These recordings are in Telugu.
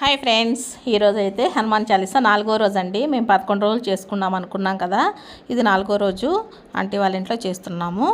హాయ్ ఫ్రెండ్స్, ఈరోజు అయితే హనుమాన్ చాలీసా 4వ రోజు అండి. మేము 11 రోజులు చేసుకున్నాం అనుకున్నాం కదా, ఇది 4వ రోజు. ఆంటీ వాళ్ళ ఇంట్లో చేస్తున్నాము.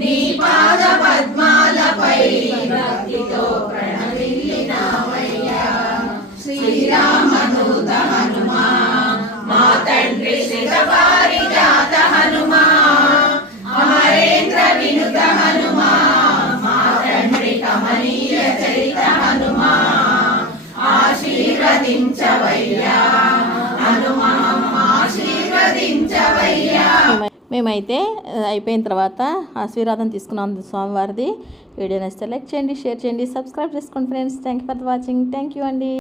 నీ పాద పద్మాలపై భక్తితో ప్రణమిల్లినామయ్యా. శ్రీరామదూత హనుమా, మా తండ్రి శ్రీపారిజాత హనుమా, అమరేంద్ర వినుత హనుమా, మా తండ్రి కమనీయ చరిత హనుమా, ఆశీర్వదించవయ్యా హనుమా, ఆశీర్వదించవయ్యా. మేమైతే అయిపోయిన తర్వాత ఆశీర్వాదం తీసుకున్నాం స్వామివారిది. వీడియో నచ్చితే లైక్ చేయండి, షేర్ చేయండి, సబ్స్క్రైబ్ చేసుకోండి friends. Thank you for watching. Thank you అండి.